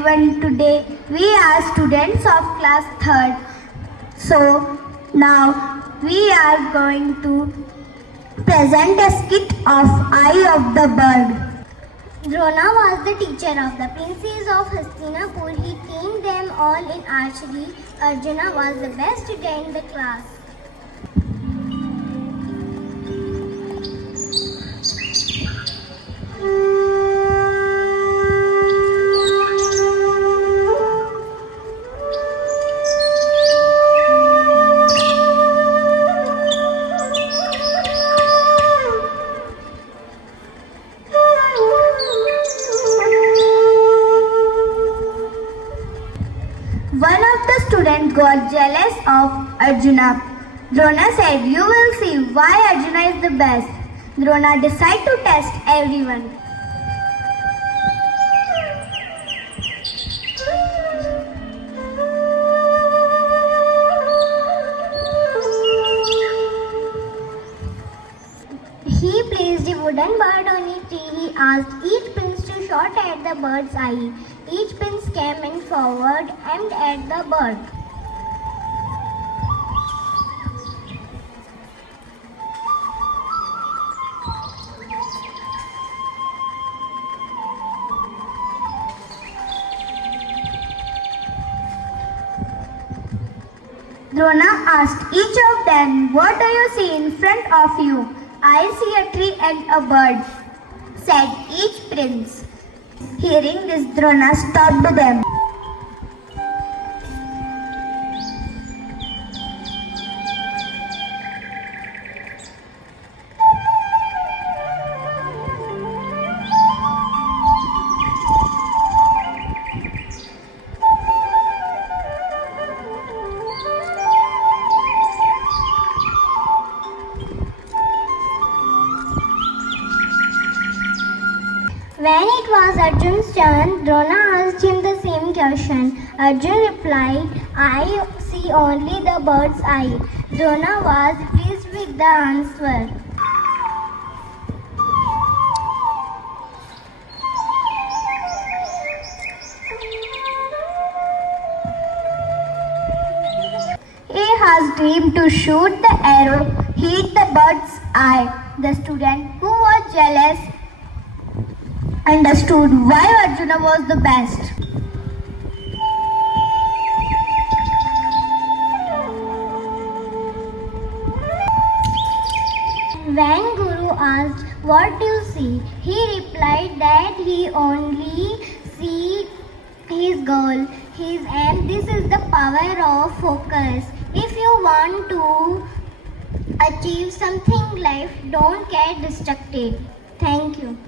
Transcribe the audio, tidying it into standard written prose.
everyone. Today we are students of class 3rd. So now we are going to present a skit of Eye of the Bird. Drona was the teacher of the princes of Hastinapur. He trained them all in archery. Arjuna was the best student in the class. One of the students got jealous of Arjuna. Drona said, "You will see why Arjuna is the best." Drona decided to test everyone. He placed a wooden bird on a tree. He asked each prince to shoot at the bird's eye. Each prince came in forward, aimed at the bird. Drona asked each of them, "What do you see in front of you?" "I see a tree and a bird," said each prince. Hearing this, Drona stopped them. When it was Arjun's turn, Drona asked him the same question. Arjun replied, "I see only the bird's eye." Drona was pleased with the answer. He has dreamed to shoot the arrow, hit the bird's eye. The student who was jealous understood why Arjuna was the best. When Guru asked, "What do you see?" he replied that he only sees his goal, his aim. This is the power of focus. If you want to achieve something in life, don't get distracted. Thank you.